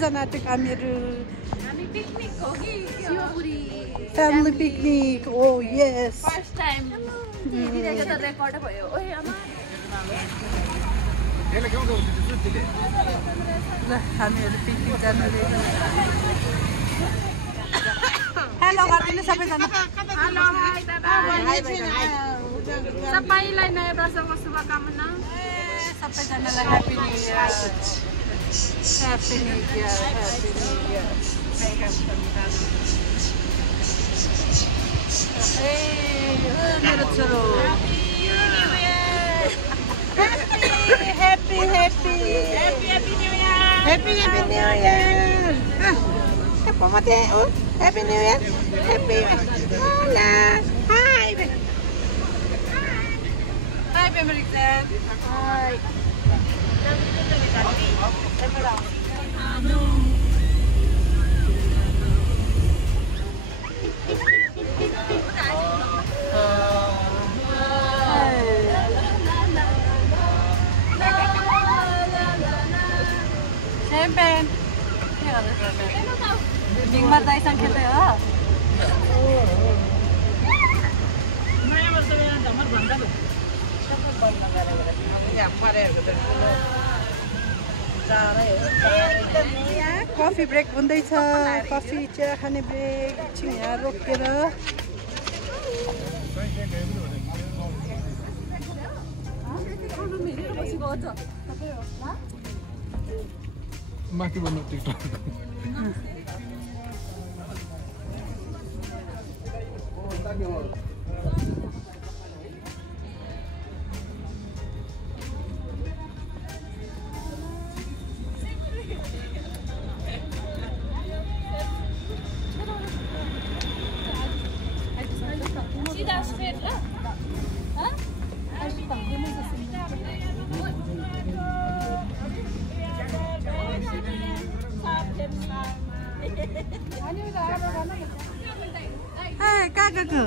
जान आँटेको हामीहरू हामी पिकनिक हो कि Shivapuri family picnic oh yes first time दिदिको त रेकर्ड भयो ओए आमा ल हामीहरू पिकनिक जान हेलो गरिदिनु सबैजना हेलो हाई सबैलाई नयाँ वर्षको शुभकामना सबैजनालाई happy new year happy new year मेरो छोरो Happy न्यू इयर पमाते ओ Happy new year Happy Hola Hi Hi America Hi Champagne. Ding martai sang khete ho. नयाँ वर्षमा यहाँ धमर भन्दा भयो सबै बन्द गरेर यहाँ मरेको त चारै हो यहाँ कफी ब्रेक हुँदैछ कफी चिया खाने ब्रेक एकछिन यहाँ रोकेर माथि बन्नु टिकटक सीधा स्ट्रेट ल Hey, kakaku.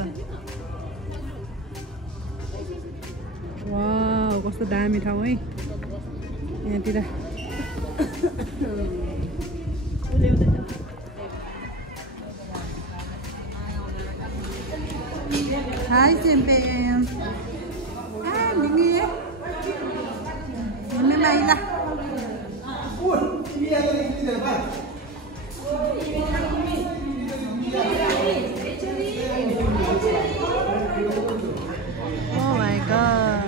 Wow, कस्तो दामी ठाउँ है यहाँतिर Hi, Champagne. Ah, Mimi. Mimi Maila. Oh my god.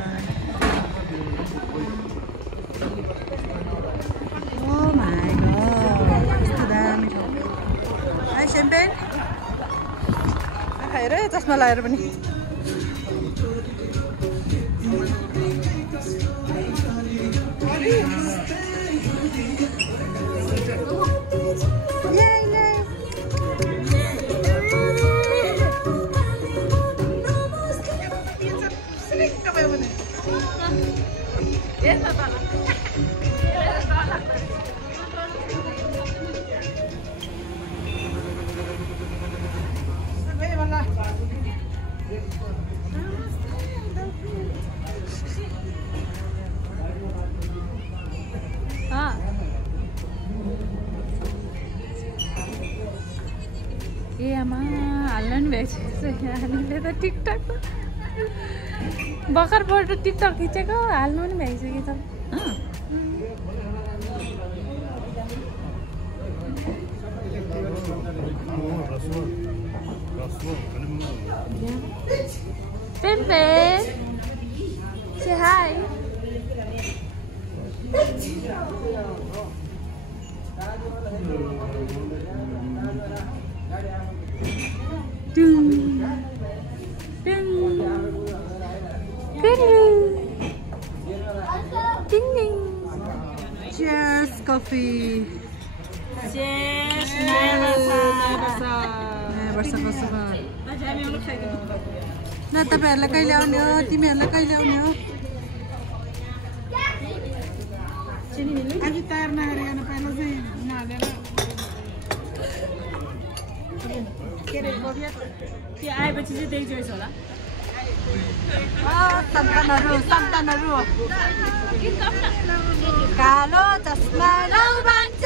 Oh my god. It's damn it. Hi Champagne. Hi re, chasma लगाएर पनि. ए आमा हाल्न नि भ्याइसकेको हामीले त टिकटक भर्खर फोटो टिकटक खिचेको हाल्नु पनि भ्याइसक्यो त Pen say hi. Ding ding ding ding. Cheers, coffee. Cheers, न तपाईहरुलाई कहिले आउने हो तिमीहरुलाई कहिले आउने हो अघि तयार नगरिकन पहिला चाहिँ नहालेर के रे बबिया के आएपछि चाहिँ त्यही जोइस होला सन्तानहरु कालो चस्मा लौ भन्छ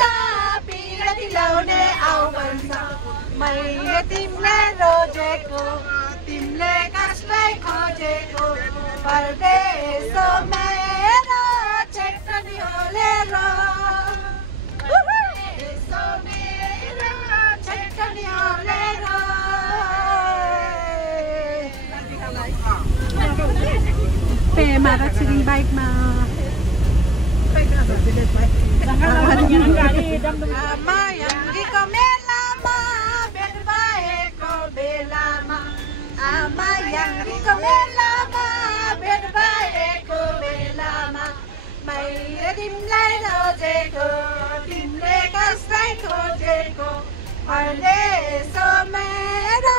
मैले तिमीलाई रोजेको तिमीले कसलाई खोजेको परदेशो मेरो चेतनी होलेर परदेशो मेरो चेतनी होलेर पेमारा छिरिङ बाइकमा आमायाङ्गीको मेलामा भेट भएको बेलामा आमायाङ्गीको मेलामा भेट भएको बेलामा मैले तिमीलाई रोजेको तिमीले कसलाई खोजेको परदेशो मेरो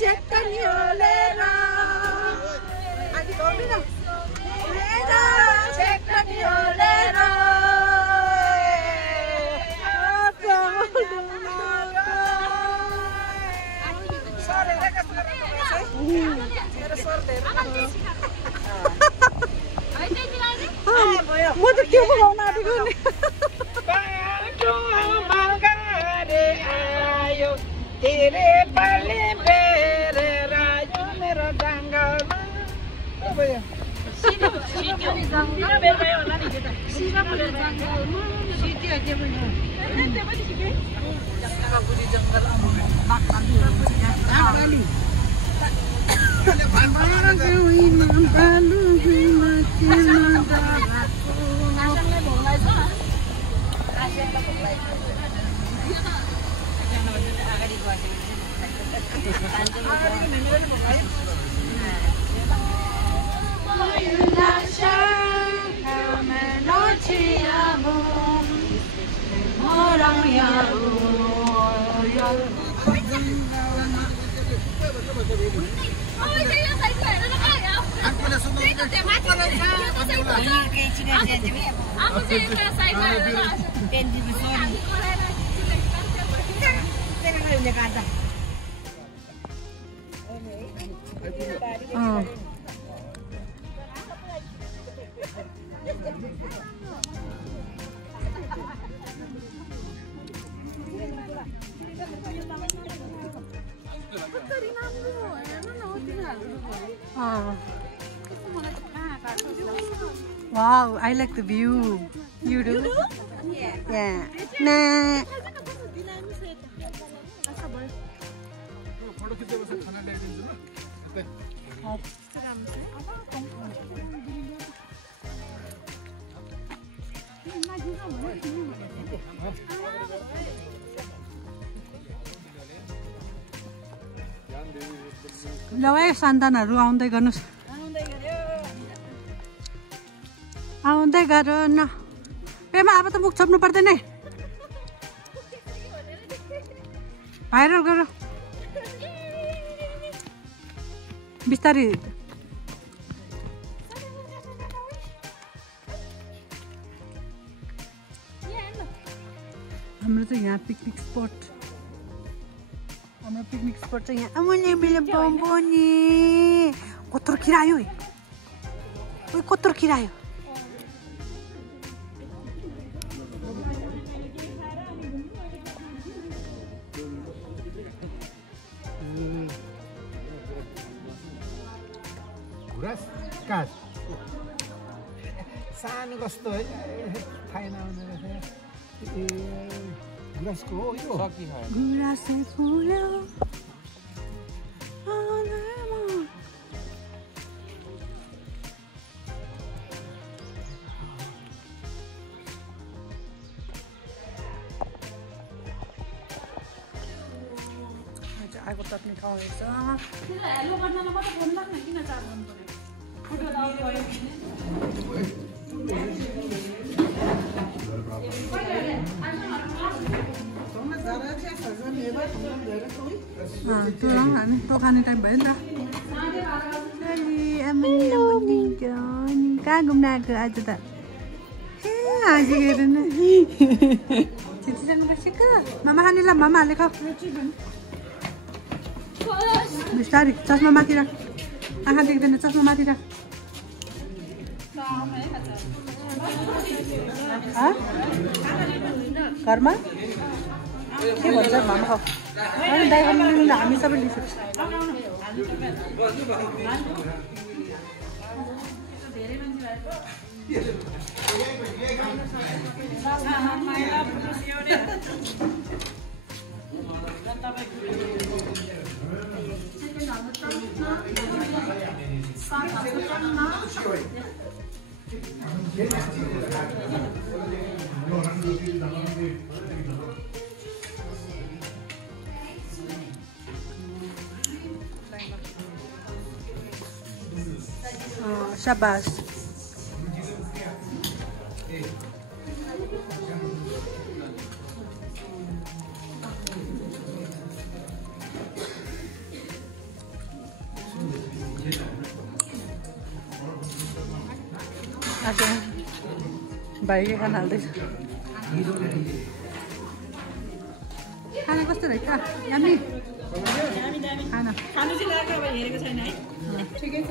चेतनी होलेर आदि गर्दिन मेरो चेतनी होलेर म त त्यो बनाउन आँटेको नि बाटो मलगारे आयो तेरे पाले बेरेर आयो मेरो जङ्गलमा Wow, I like the view. You do? Yeah. Nah. ल है सन्तानहरू आउँदै गर्नुहोस् आउँदै गर न पेमा अब त मुख छोप्नु पर्दैन भाइरल गर बिस्तारै हाम्रो चाहिँ यहाँ पिकनिक स्पट हाम्रो पिकनिक स्पट चाहिँ यहाँ आउने बेला बम्बो नि कत्रो खिरायो है ओइ कत्रो खिरायो गुराँस काठ सानो कस्तो है थाहा नहुँदो रहेछ ए गुराँसको हो यो गुराँसै फुल्यो आगो तक्ने ठाउँ रहेछ हेलो गर्नमा मात्र फोन लाग्न किन चार्ज गर्नु पर्यो फोटो लाउनु तो खाने टाइम भयो नि त कहाँ घुम्न आएको आज त ए हाँसिएर न छिटो जानुपर्छ कि मामा खाने ल मामा हाले खाऊ बिस्तारै चस्मा माथि राख आँखा देख्दैन चस्मा माथि राख घरमा के भन्छ मामा खाऊ अनि दाइ खानु हामी सबै लिन्छौँ शाबाश भाइले खाना हाल्दैछ खाना कस्तो रहेछ यामी खाना खानु चाहिँ लाग्यो अब हेरेको छैन है ठिकै छ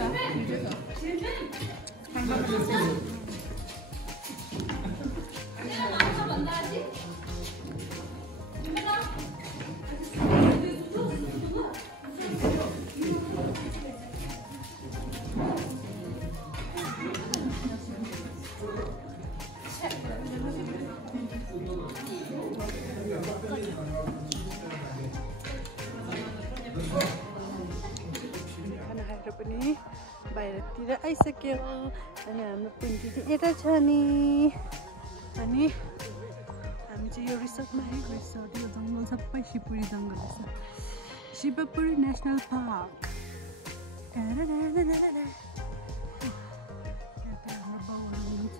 पनि बाहिरतिर आइसक्यो अनि हाम्रो पिन्टी चाहिँ यता छ नि अनि हामी चाहिँ यो रिसोर्टमा आएको रिसोर्ट यो जङ्गल सबै शिवपुरी जङ्गल छ शिवपुरी नेसनल पार्क हाम्रो बाउहरू हुनुहुन्छ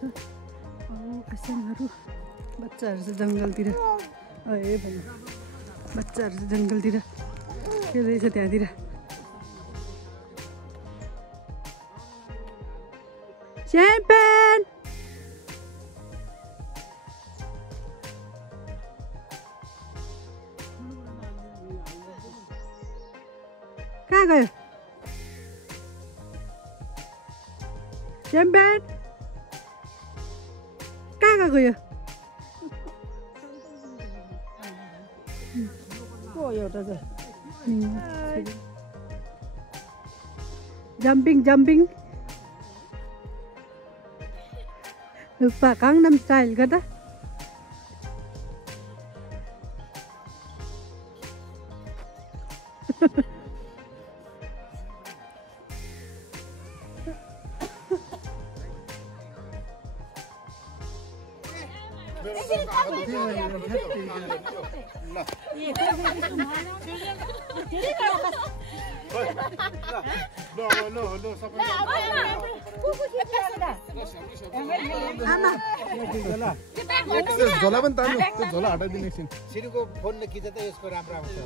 आसामहरू बच्चाहरू चाहिँ जङ्गलतिर ए भन्नु बच्चाहरू चाहिँ जङ्गलतिर खेल्दैछ त्यहाँतिर Champion! कहाँ गयो? Champion! कहाँ गयो? को एउटा चाहिँ jumping Lupa Gangnam Style kada? झोला पनि तान्नु त्यो झोला हटाइदिनु एकछिन सिरीको फोनले खिच्दा त यसको राम्रो आउँछ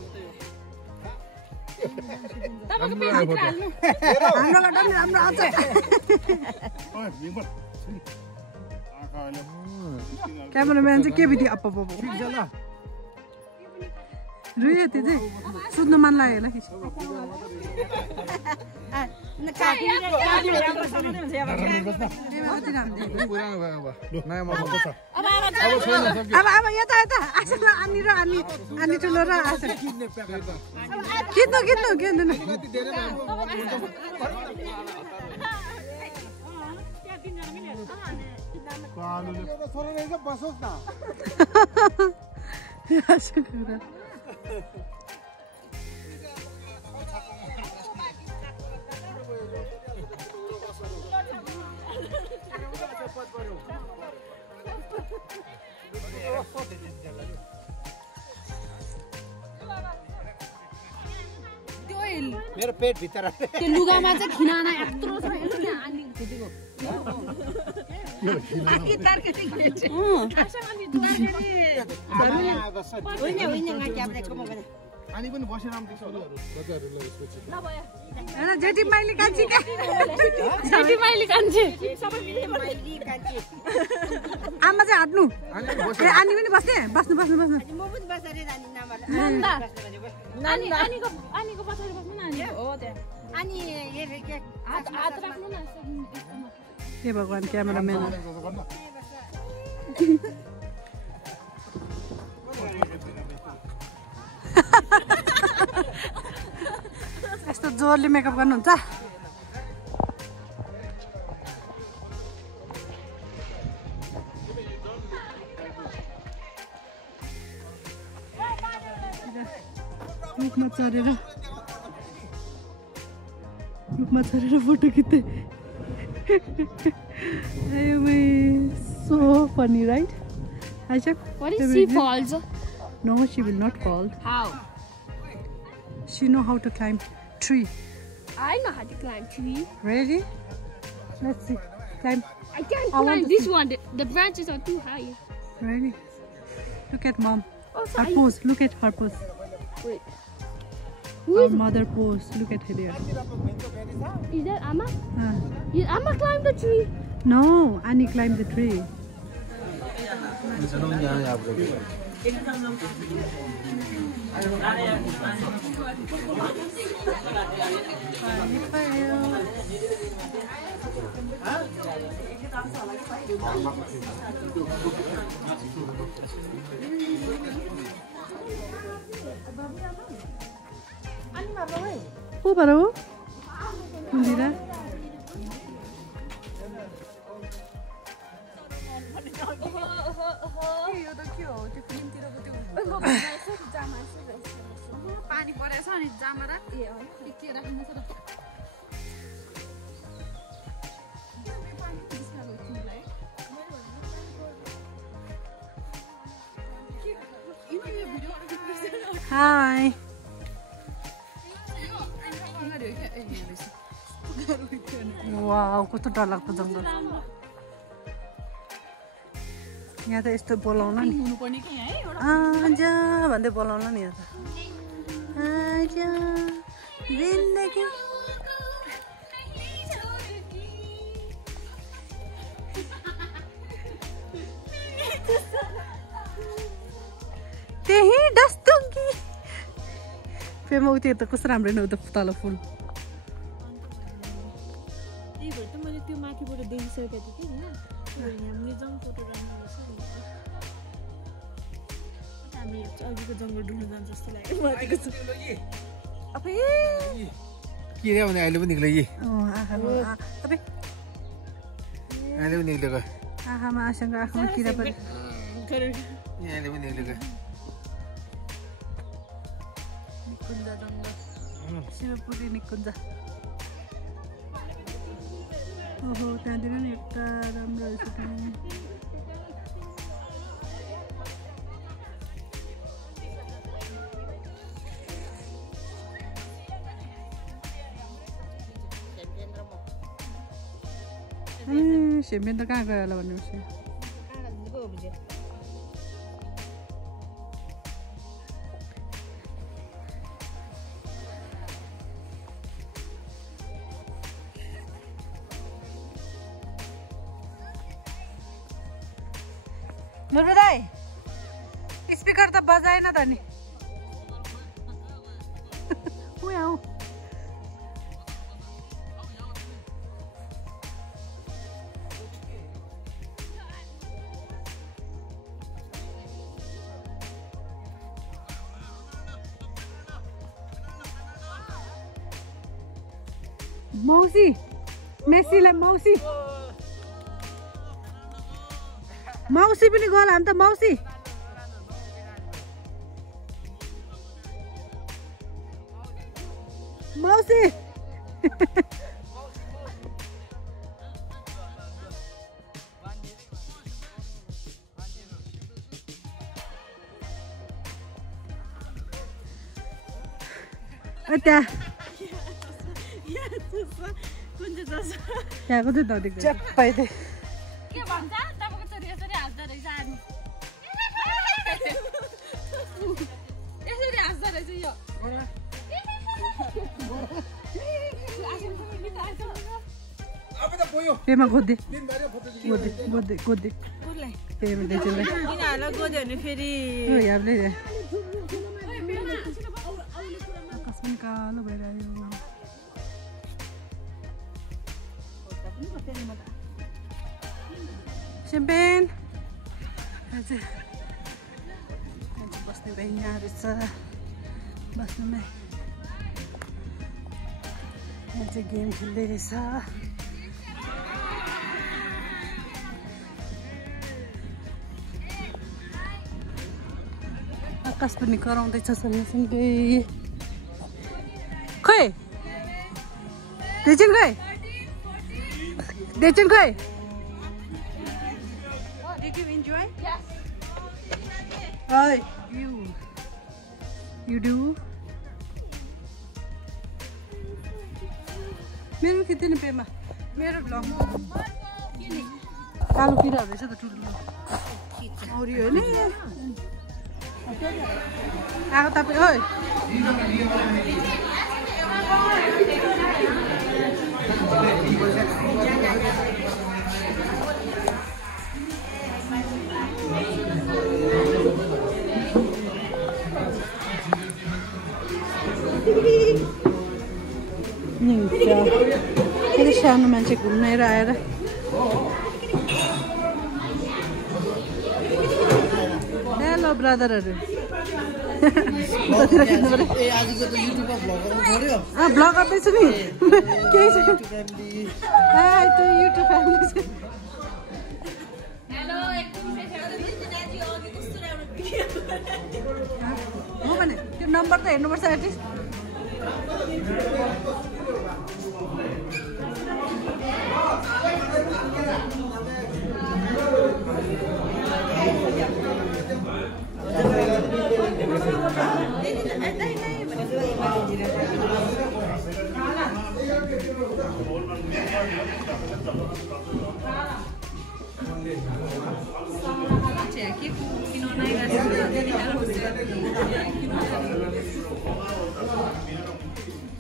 क्यामेराम्यान चाहिँ के बित्यो अप्प रुयो त्यो चाहिँ सुत्नु मन लाग्यो होला अब यता यता आसल आनी र आनी ठुलो र आसल किन्नु बसोस् न मेरो पेट भित्र त्यो लुगामा चाहिँ खिनाना यत्रो छ अनि खिचेको अनि पनि बसेर आउँछ जेठी माइली कान्छी आमा चाहिँ हट्नु अनि पनि बस्ने बस्नु हे भगवान क्यामेराम्यान जोरले मेकअप गर्नुहुन्छ रुखमा चढेर फोटो खिच्दै so funny, right? Aisha, what if she falls? No, she will not fall. How? She know how to climb tree. I know how to climb tree. Really? Let's see. Climb. I can't climb this one. The branches are too high. Really? Look at mom. Also, Her pose. Look at her pose. Wait. Her mother pose. Look at her there. Is that Amma? Did Amma climb the tree? No, Annie climbed the tree. Who baro? Mundira. पानी परेछ अनि जामा राख ए हो के राख्नु छ र Hi. Wow, कस्तो डरलाग्दो जङ्गल यहाँ त यस्तो बोलाउन नि हुनुपर्ने के है आजा भन्दै बोलाउन नि यहाँ त आजा जिन्दगी त्यही डस्तुङ्गी फेरि म उतिर त कस्तो राम्रो न त तल फुल त्यही भएर त मैले त्यो माथिबाट देखिसकेको थिएँ कि हामीले जङ फोटो राम्रो रहेछ हामी अघिको जङ्गल डुल्नु जान्छ जस्तो लाग्यो माथिको छु अब के रे भने अहिले पनि निक्ल्यो कि आँखामा तपाईँ अहिले पनि निक्लेको आँखामा आसँग आँखामा किरा पनि अहिले पनि निक्लेको निकुञ्ज जङ्गल शिवपुरी निकुञ्ज ओहो त्यहाँतिर नि एउटा राम्रो रहेछ सेम्पेन त कहाँ गयो होला भनेपछि मुर्मु दाइ स्पिकर त बजाएन त नि आऊ मौसी मेसीलाई मौसी मौसी पनि गयो होला नि त मौसी मौसी त्यहाँ त्यहाँको चाहिँ नदेख्छ च्याप्पै के भन्छ तपाईको छोरी यसरी हाँस्दो रहेछ अनि यसरी हाँस्दो रहेछ यो पेमा गोद्दे गोद्दे गोद्दे पेमा देखेलाई यिनीहरूलाई गोद्यो भने फेरि यारले आकाश पनि कालो भइरह्यो सेम्पेन बस्ने भाइ यहाँ रहेछ बस्नुमा यहाँ चाहिँ गेम खेल्दै रहेछ आकाश पनि कराउँदैछ सँगसँगै खोइ Did you enjoy? Yes. You do? मेरो खिच्दैन पेमा मेरो भ्लग कालो किराहरू रहेछ त ठुल्ठुलो औरी होइन आएको तपाईँ ओइ फेरि सानो मान्छे घुम्नेर आएर हेलो ब्रदरहरू भ्लग गर्दैछु नि केही छ युट्युब फ्यामिली हो भने त्यो नम्बर त हेर्नुपर्छ एटलिस्ट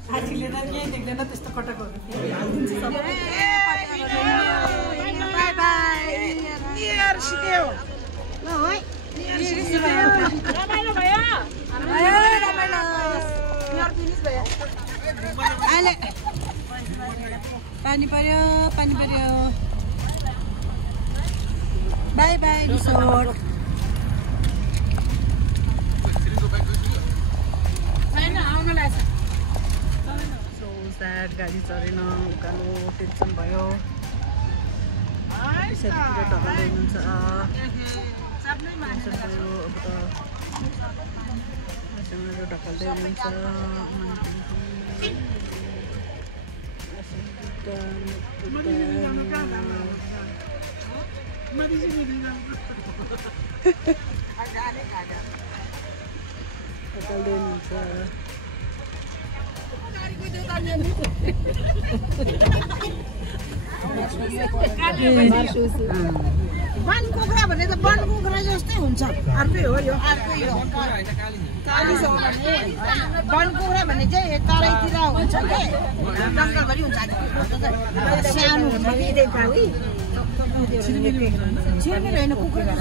साथीले त केही देख्दैन त्यस्तो कटकहरू हालिदिन्छ सबै बाई बाई नियर सिक्यो ल है रमाइलो भयो रमाइलो नियर फिनिस भयो अहिले पानी पर्यो बाई बाई रिसोर्ट हैन आउन लाग्छ गाडी चढेन उकालो टेन्सन भयो पछाडितिर ढकाल्दै हुनुहुन्छ ढकाल्दै हुनुहुन्छ ढकाल्दै हुनुहुन्छ वन कुखुरा भने त वन कुखुरा जस्तै हुन्छ अर्कै हो यो वन कुखुरा भने चाहिँ तराईतिर हुन्छ के जङ्गलभरि हुन्छ सानो हुन्छ छिर्मिर होइन कुखुरा